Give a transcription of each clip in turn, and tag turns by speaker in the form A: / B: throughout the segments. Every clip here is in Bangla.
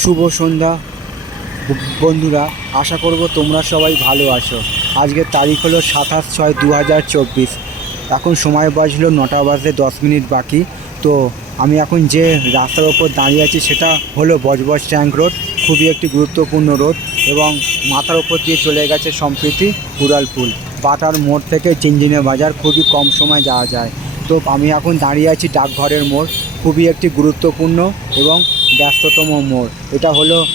A: শুভ সন্ধ্যা। বন্ধুরা, আশা করব তোমরা সবাই ভালো আছো। আজকের তারিখ হলো সাতাশ ছয় দু হাজার চব্বিশ। এখন সময় বাজলো নটা বাজতে দশ মিনিট বাকি। তো আমি এখন যে রাস্তার ওপর দাঁড়িয়ে আছি সেটা হলো বজবজ ট্যাঙ্ক রোড। খুবই একটি গুরুত্বপূর্ণ রোড এবং মাথার ওপর দিয়ে চলে গেছে সম্প্রীতি উড়ালপুল বাটার মোড় থেকে চিনজিনে বাজার খুবই কম সময় যাওয়া যায়। তো আমি এখন দাঁড়িয়ে আছি ডাকঘরের মোড়। খুবই একটি গুরুত্বপূর্ণ এবং ব্যস্ততম মোড়। এটা হলো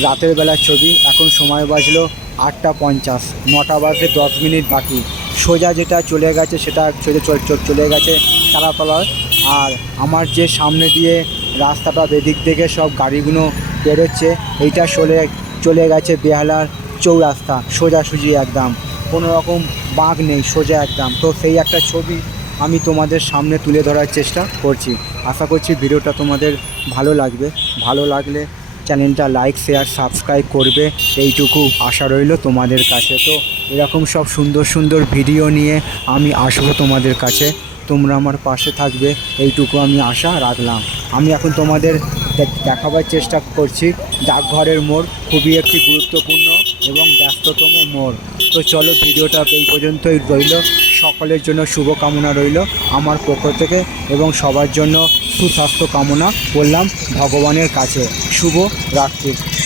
A: রাতের বেলার ছবি। এখন সময় বাজলো আটটা পঞ্চাশ। নটা বাজতে দশ মিনিট বাকি। সোজা যেটা চলে গেছে সেটা সোজা চল- গেছে তারাতলায়। আর আমার যে সামনে দিয়ে রাস্তাটা বেদিক থেকে সব গাড়িগুলো বেরোচ্ছে, এইটা চলে চলে গেছে বেহালার চৌরাস্তা। সোজাসুজি একদম। কোনো রকম বাঁক নেই, সোজা একদম। তো সেই একটা ছবি আমি তোমাদের সামনে তুলে ধরার চেষ্টা করছি। আশা করছি ভিডিওটা তোমাদের ভালো লাগবে। ভালো লাগলে চ্যানেলটা লাইক, শেয়ার, সাবস্ক্রাইব করবে। এইটুকু আশা রইল তোমাদের কাছে। তো এরকম সব সুন্দর সুন্দর ভিডিও নিয়ে আমি আসব তোমাদের কাছে। তোমরা আমার পাশে থাকবে। এইটুকু আমি আশা রাখলাম। আমি এখন তোমাদের দেখাবার চেষ্টা করছি। ডাকঘরের মোড় খুবই একটি গুরুত্বপূর্ণ এবং ব্যস্ততম মোড়। তো চলো ভিডিওটা এই পর্যন্তই রইল। সকলের জন্য শুভ কামনা রইল আমার পক্ষ থেকে এবং সবার জন্য সুস্বাস্থ্য কামনা করলাম ভগবানের কাছে। শুভ রাত্রি।